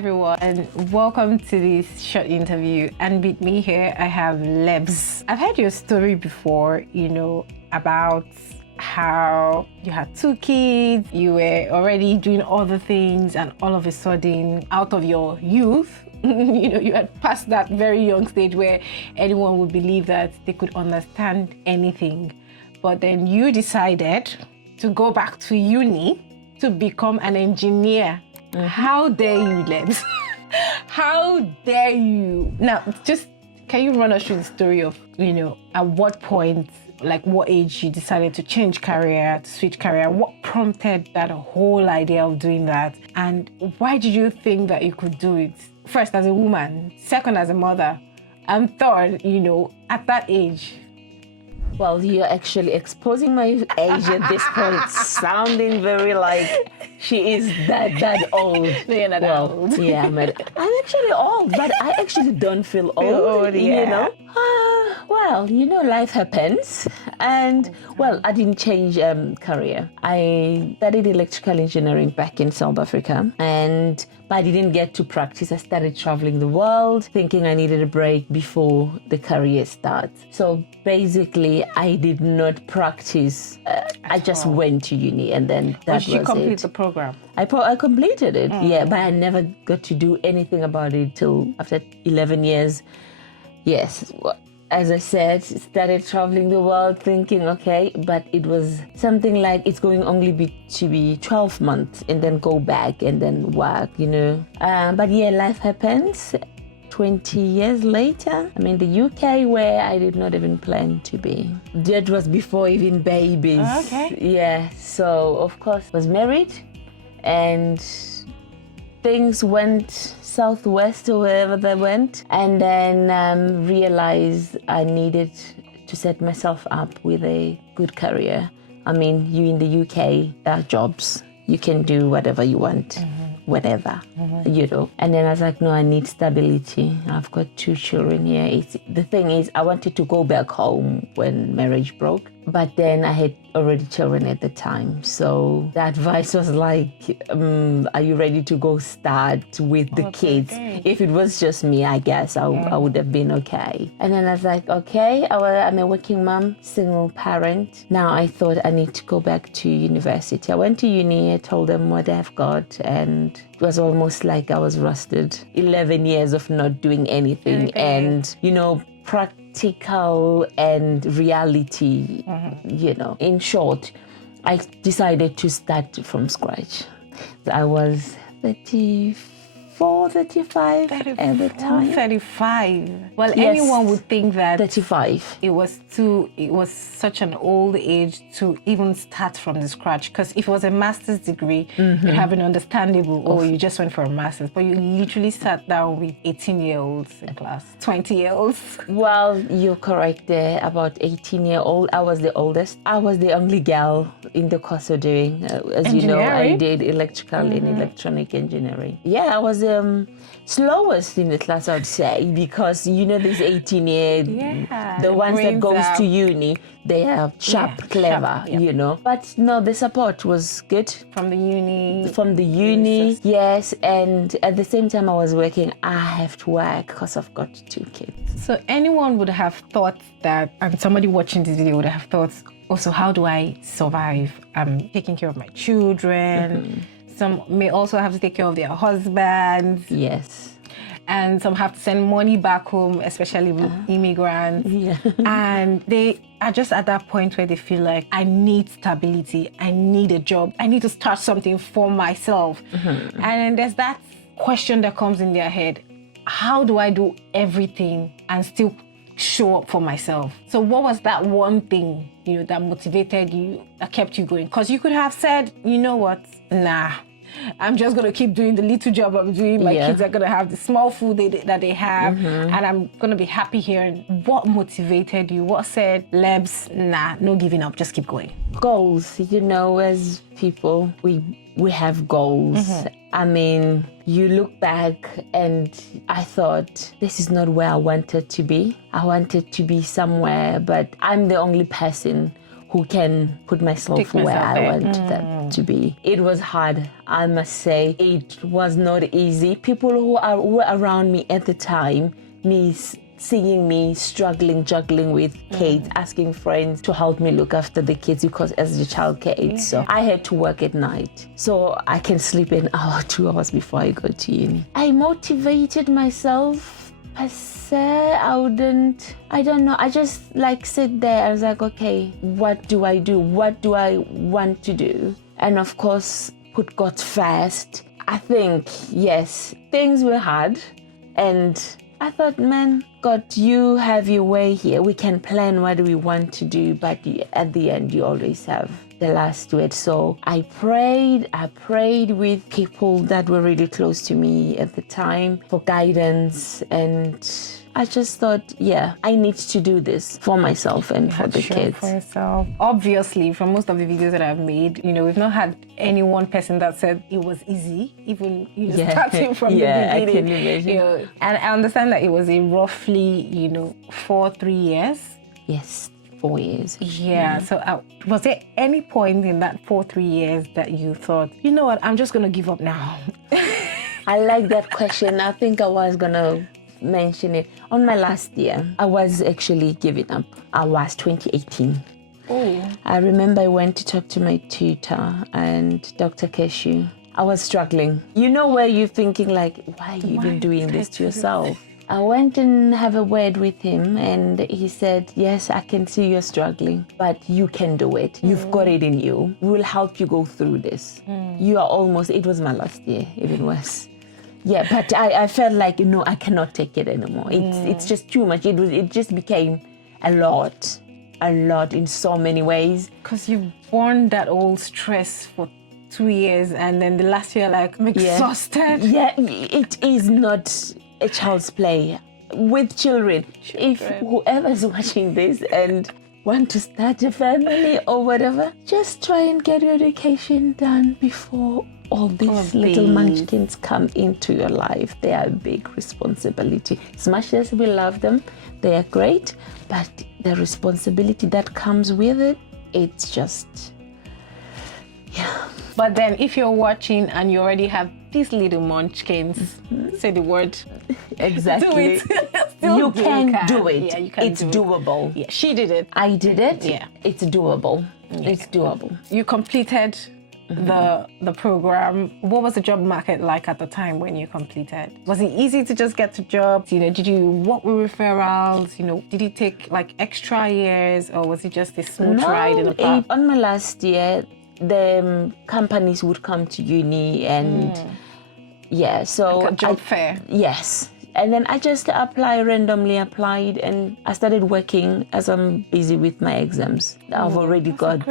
everyone, and welcome to this short interview. And with me here, I have Lebs. I've heard your story before, about how you had 2 kids, you were already doing other things, and all of a sudden, out of your youth, you had passed that very young stage where anyone would believe that they could understand anything. But then you decided to go back to uni to become an engineer. Mm-hmm. How dare you, Lebs? How dare you? Now, just can you run us through the story of, at what point, like what age you decided to change career, to switch career? What prompted that whole idea of doing that? And why did you think that you could do it? First, as a woman, second, as a mother, and third, at that age. Well, you're actually exposing my age at this point, sounding very like she is that old. No, you're not old. Yeah, I'm actually old, but I actually don't feel old, life happens. And, I didn't change career. I studied electrical engineering back in South Africa, but I didn't get to practice. I started traveling the world, thinking I needed a break before the career starts. So basically, I did not practice. I just went to uni, and then that was it. Did you complete the program? I completed it, but I never got to do anything about it till after 11 years. Yes, as I said, started traveling the world thinking, but it was something like it's going only to be 12 months and then go back and then work, life happens. 20 years later, I'm in the UK where I did not even plan to be. That was before even babies. Okay. Yeah, so of course I was married and things went southwest or wherever they went, and then realized I needed to set myself up with a good career. I mean, you in the UK, there are jobs. You can do whatever you want, whatever, And then I was like, no, I need stability. I've got 2 children here. The thing is, I wanted to go back home when marriage broke, but then I had already children at the time. So the advice was like, are you ready to go start with the kids? Okay. If it was just me, I guess I would have been okay. And then I was like, okay, I'm a working mom, single parent. Now I thought I need to go back to university. I went to uni, I told them what I've got, and it was almost like I was rusted. 11 years of not doing anything. And, practical and reality, In short, I decided to start from scratch. I was 35 at the time. 35. Well, yes. Anyone would think that 35. It was such an old age to even start from the scratch. Because if it was a master's degree, you'd have an understandable, you just went for a master's. But you literally sat down with 18-year-olds in class, 20-year-olds. Well, you're correct there. About 18-year-old, I was the oldest. I was the only girl in the course of doing, as you know, I did electrical and electronic engineering. Yeah, I was slowest in the class, I would say, because these 18-year, the ones that goes to uni, they are sharp, clever, But no, the support was good. From the uni, yes. And at the same time I was working, I have to work because I've got 2 kids. So anyone would have thought that, and somebody watching this video would have thought, also, how do I survive? I'm taking care of my children. Some may also have to take care of their husbands. Yes. And some have to send money back home, especially with immigrants. Yeah. And they are just at that point where they feel like, I need stability. I need a job. I need to start something for myself. And then there's that question that comes in their head. How do I do everything and still show up for myself? So what was that one thing, that motivated you, that kept you going? Because you could have said, you know what, nah, I'm just going to keep doing the little job I'm doing. My kids are going to have the small food that they have, and I'm going to be happy here. And what motivated you? What said, Lebs, nah, no giving up, just keep going? Goals, as people, we have goals. I mean, you look back and I thought, this is not where I wanted to be. I wanted to be somewhere, but I'm the only person who can put myself where I want them to be. It was hard, I must say. It was not easy. People who were around me at the time, seeing me struggling, juggling with kids, asking friends to help me look after the kids because as the childcare aide, so I had to work at night. So I can sleep an hour, 2 hours before I go to uni. I motivated myself. Per se, I don't know. I just sit there. I was like, okay, what do I do? What do I want to do? And of course, put God first. I think, yes, things were hard. And I thought, man, God, you have your way here. We can plan what we want to do, but at the end, you always have the last word. So I prayed with people that were really close to me at the time for guidance, and I just thought, yeah, I need to do this for myself and for the kids. For yourself. Obviously, from most of the videos that I've made, we've not had any one person that said it was easy, even starting from the beginning. I can imagine. And I understand that it was a roughly, 3 years. Yes. 4 years. Yeah. So was there any point in that 3 years that you thought, you know what, I'm just going to give up now? I like that question. I think I was going to mention it. On my last year, I was actually giving up. I was 2018. Oh. I remember I went to talk to my tutor and Dr. Keshu. I was struggling. Where you're thinking why are you even doing this to yourself? I went and have a word with him and he said, yes, I can see you're struggling, but you can do it. You've got it in you. We will help you go through this. You are almost, it was my last year, even worse. Yeah, but I felt like, I cannot take it anymore. It's just too much. It just became a lot in so many ways. Because you've borne that old stress for 2 years and then the last year, I'm exhausted. Yeah, it is not a child's play with children. If whoever's watching this and want to start a family or whatever, just try and get your education done before all these little munchkins come into your life. They are a big responsibility. As much as we love them, they are great, but the responsibility that comes with it, it's just, yeah. But then if you're watching and you already have these little munchkins, say the word. Exactly. Do it. You can do it. Yeah, you can it's doable. Yeah, she did it. I did it. Yeah. It's doable. Yeah. It's doable. You completed the program. What was the job market like at the time when you completed? Was it easy to just get to jobs? Did you work with referrals? Did it take extra years or was it just a smooth ride in the park? On my last year, the companies would come to uni and so like a job fair. Yes. And then I just randomly applied and I started working as I'm busy with my exams. I've already got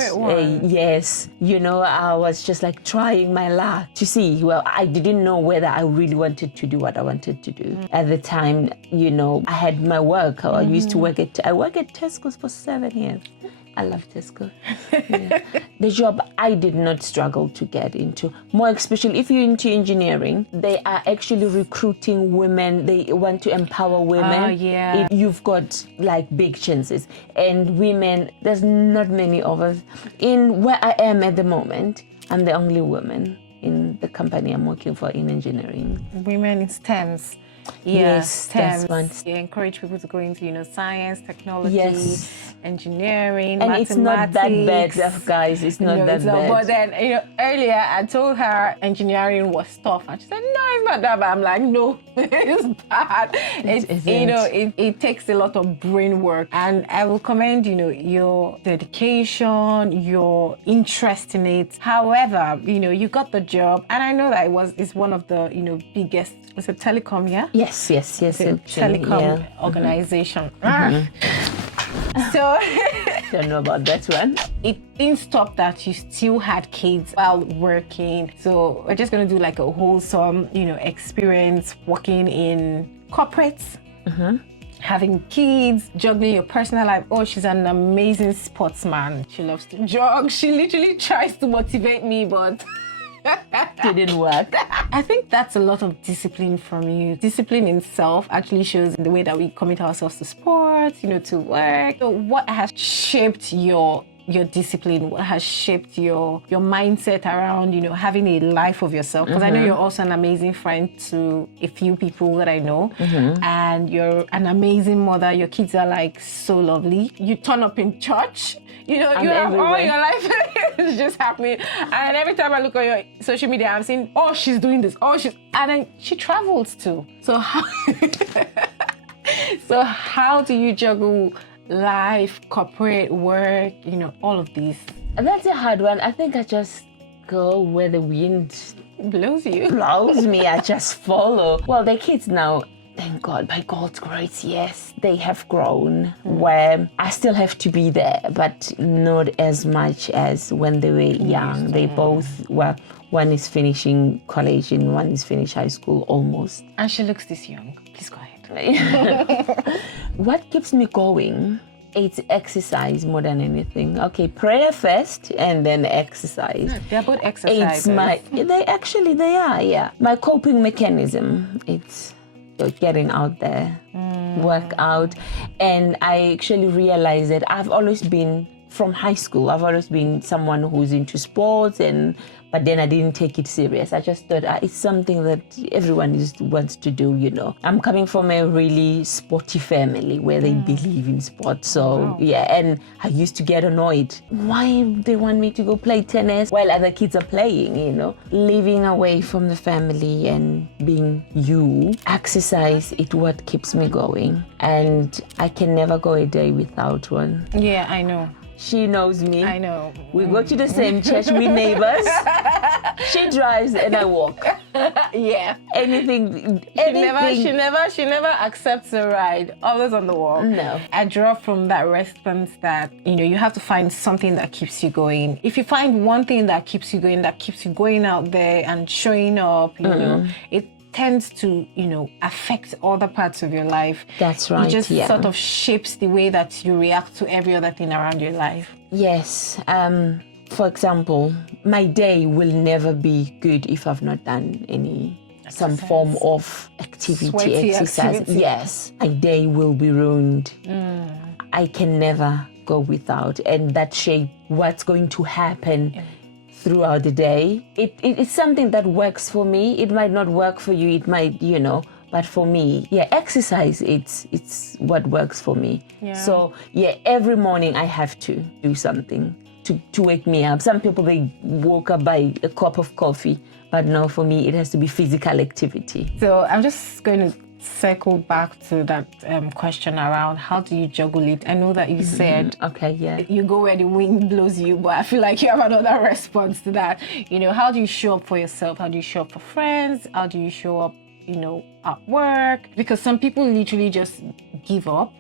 yes. I was just trying my luck to see. Well, I didn't know whether I really wanted to do what I wanted to do. At the time, I had my work. I used to work at Tesco's for 7 years. I love Tesco. Yeah. The job I did not struggle to get into. More especially if you're into engineering, they are actually recruiting women. They want to empower women. You've got big chances. And women, there's not many of us. In where I am at the moment, I'm the only woman in the company I'm working for in engineering. Women in STEMs. Yes, STEM. That's one. You encourage people to go into, science, technology, yes. Engineering, and mathematics. It's not that bad, guys. It's not that bad. But then, earlier I told her engineering was tough, and she said, "No, it's not that bad." I'm like, "No, it's bad. It takes a lot of brain work." And I will commend, your dedication, your interest in it. However, you got the job, and I know that it's one of the, biggest. It's a telecom, yeah? Yes. It's a telecom organization. So don't know about that one. It didn't stop that you still had kids while working. So we're just gonna do a wholesome, experience working in corporates, having kids, juggling your personal life. Oh, she's an amazing sportsman. She loves to jog. She literally tries to motivate me, but didn't work. I think that's a lot of discipline from you. Discipline in self actually shows in the way that we commit ourselves to sports, to work. So what has shaped your your discipline? What has shaped your mindset around, having a life of yourself? Because I know you're also an amazing friend to a few people that I know, and you're an amazing mother. Your kids are like so lovely. You turn up in church. You have everywhere. All your life is just happening. And every time I look on your social media, I'm seeing, oh, she's doing this. And then she travels too. So how do you juggle life, corporate work, all of these? That's a hard one. I think I just go where the wind blows me. I just follow. Well, the kids now, thank God, by God's grace, yes, they have grown where I still have to be there, but not as much as when they were young. They both were, one is finishing college and one is finished high school almost. And she looks this young. Please go ahead. What keeps me going? It's exercise more than anything. Okay, prayer first and then exercise. No, they're both exercises. They are, yeah. My coping mechanism, it's getting out there, work out. And I actually realized that I've always been, from high school, I've always been someone who's into sports, but then I didn't take it serious. I just thought it's something that everyone wants to do, I'm coming from a really sporty family where they believe in sports. So, yeah, and I used to get annoyed. Why they want me to go play tennis while other kids are playing, Living away from the family and being you. Exercise is what keeps me going. And I can never go a day without one. Yeah, I know. She knows me. I know. We go to the same church, we neighbors. She drives and I walk. Yeah. Anything. She never accepts a ride. Always on the walk. No. I draw from that response that, you have to find something that keeps you going. If you find one thing that keeps you going out there and showing up, it tends to, affect other parts of your life. That's right. It just sort of shapes the way that you react to every other thing around your life. Yes. For example, my day will never be good if I've not done some form of exercise. Yes. My day will be ruined. I can never go without. And that shape what's going to happen throughout the day. It's something that works for me. It might not work for you. It might, but for me, exercise, it's what works for me. Yeah. So, every morning I have to do something to wake me up. Some people, they woke up by a cup of coffee, but no, for me, it has to be physical activity. So I'm just going to circle back to that question around how do you juggle it. I know that you said you go where the wind blows you, but I feel like you have another response to that. How do you show up for yourself? How do you show up for friends? How do you show up at work? Because some people literally just give up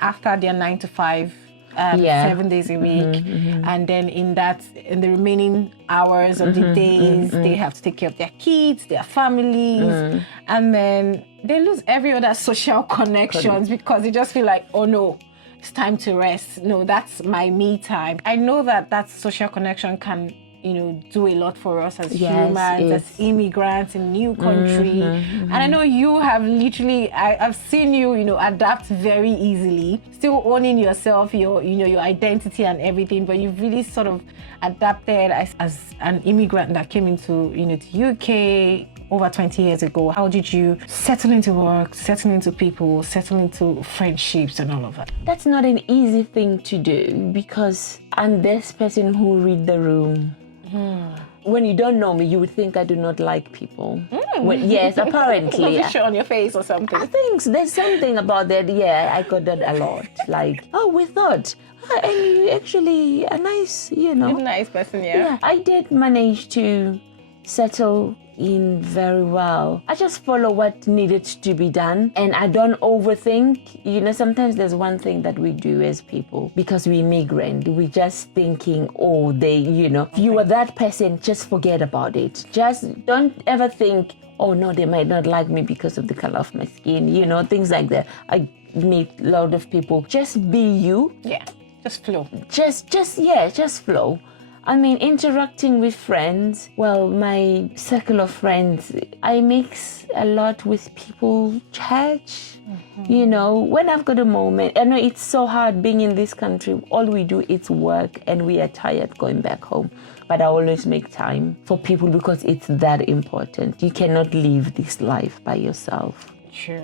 after their 9 to 5 7 days a week, and then in the remaining hours of the days they have to take care of their kids, their families, and then they lose every other social connections because they just feel like, oh no, it's time to rest. No, that's my me time. I know that social connection can do a lot for us as humans, as immigrants in a new country. And I know you have literally, I've seen you, adapt very easily, still owning yourself, your identity and everything, but you've really sort of adapted as an immigrant that came into, the UK over 20 years ago. How did you settle into work, settle into people, settle into friendships and all of that? That's not an easy thing to do because I'm this person who read the room. When you don't know me, you would think I do not like people. Yes, apparently. Was it on your face or something? I think there's something about that. Yeah, I got that a lot. Like, we thought, and you actually a nice, You're a nice person, Yeah, I did manage to settle in very well. I just follow what needed to be done and I don't overthink. Sometimes there's one thing that we do as people because we immigrant. We just thinking, if you are that person, just forget about it. Just don't ever think, oh no, they might not like me because of the color of my skin, things like that. I meet a lot of people. Just be you. Yeah, just flow. Just flow. I mean, interacting with friends, well, my circle of friends, I mix a lot with people, church, you know, when I've got a moment. I know it's so hard being in this country. All we do is work and we are tired going back home. But I always make time for people because it's that important. You cannot live this life by yourself. Sure.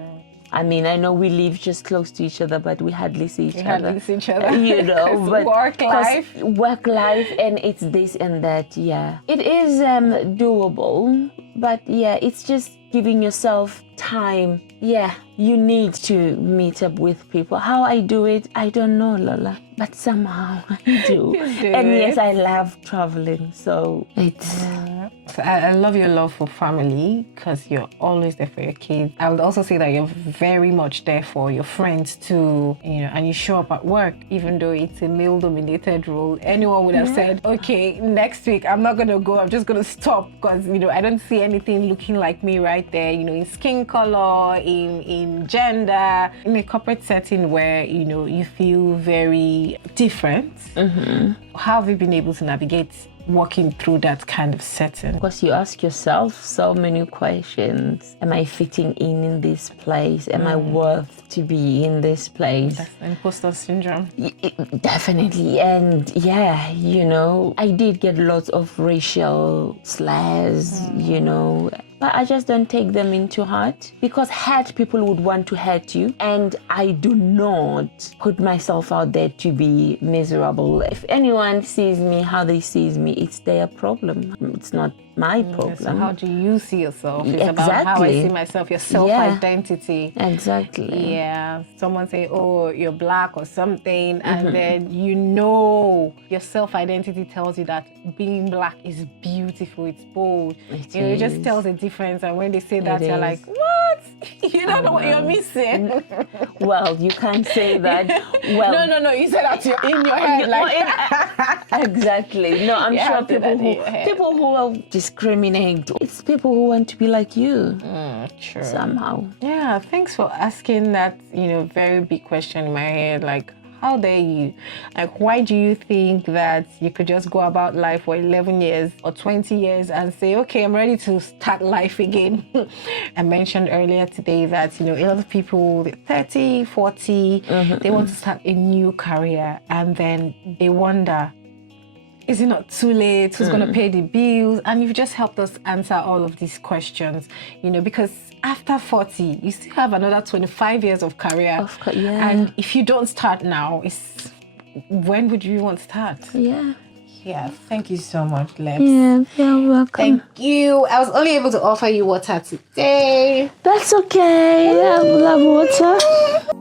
I mean, I know we live just close to each other, but we hardly see each other. Hardly see each other. You know, but work life, and it's this and that. Yeah, it is doable, but yeah, it's just giving yourself time. Yeah, you need to meet up with people. How I do it, I don't know, Lola, but somehow I do. And yes, I love traveling, so it's. I love your love for family because you're always there for your kids. I would also say that you're very much there for your friends too, you know, and you show up at work, even though it's a male-dominated role. Anyone would have said, okay, next week I'm not going to go, I'm just going to stop because, you know, I don't see anything looking like me right there, you know, in skin color, in gender, in a corporate setting where, you know, you feel very different. How have you been able to navigate walking through that kind of setting? Because you ask yourself so many questions. Am I fitting in this place? Am I worth to be in this place? That's imposter syndrome. Definitely. And yeah, you know, I did get lots of racial slurs, you know, but I just don't take them into heart because hurt people would want to hurt you. And I do not put myself out there to be miserable. If anyone sees me how they see me, it's their problem. It's not my problem. So how do you see yourself? It's about how I see myself, your self-identity. Exactly. Yeah. Someone say, oh, you're black or something, and then you know your self-identity tells you that being black is beautiful, it's bold. It just tells a difference, and when they say that, you're like, what? You don't know what you're missing. Well, you can't say that. Well, no, you said that in your head. Exactly. No, I'm sure people who are discriminate, it's people who want to be like you. True. Somehow. Yeah, thanks for asking that, you know, very big question in my head. Like, how dare you? Like, why do you think that you could just go about life for 11 years or 20 years and say, okay, I'm ready to start life again? I mentioned earlier today that, you know, a lot of people, 30, 40, they want to start a new career and then they wonder, is it not too late? Who's going to pay the bills? And you've just helped us answer all of these questions, you know, because after 40, you still have another 25 years of career. Of course, yeah. And if you don't start now, when would you want to start? Yeah. Yeah, thank you so much, Lebs. Yeah, you're welcome. Thank you. I was only able to offer you water today. That's okay. I love water.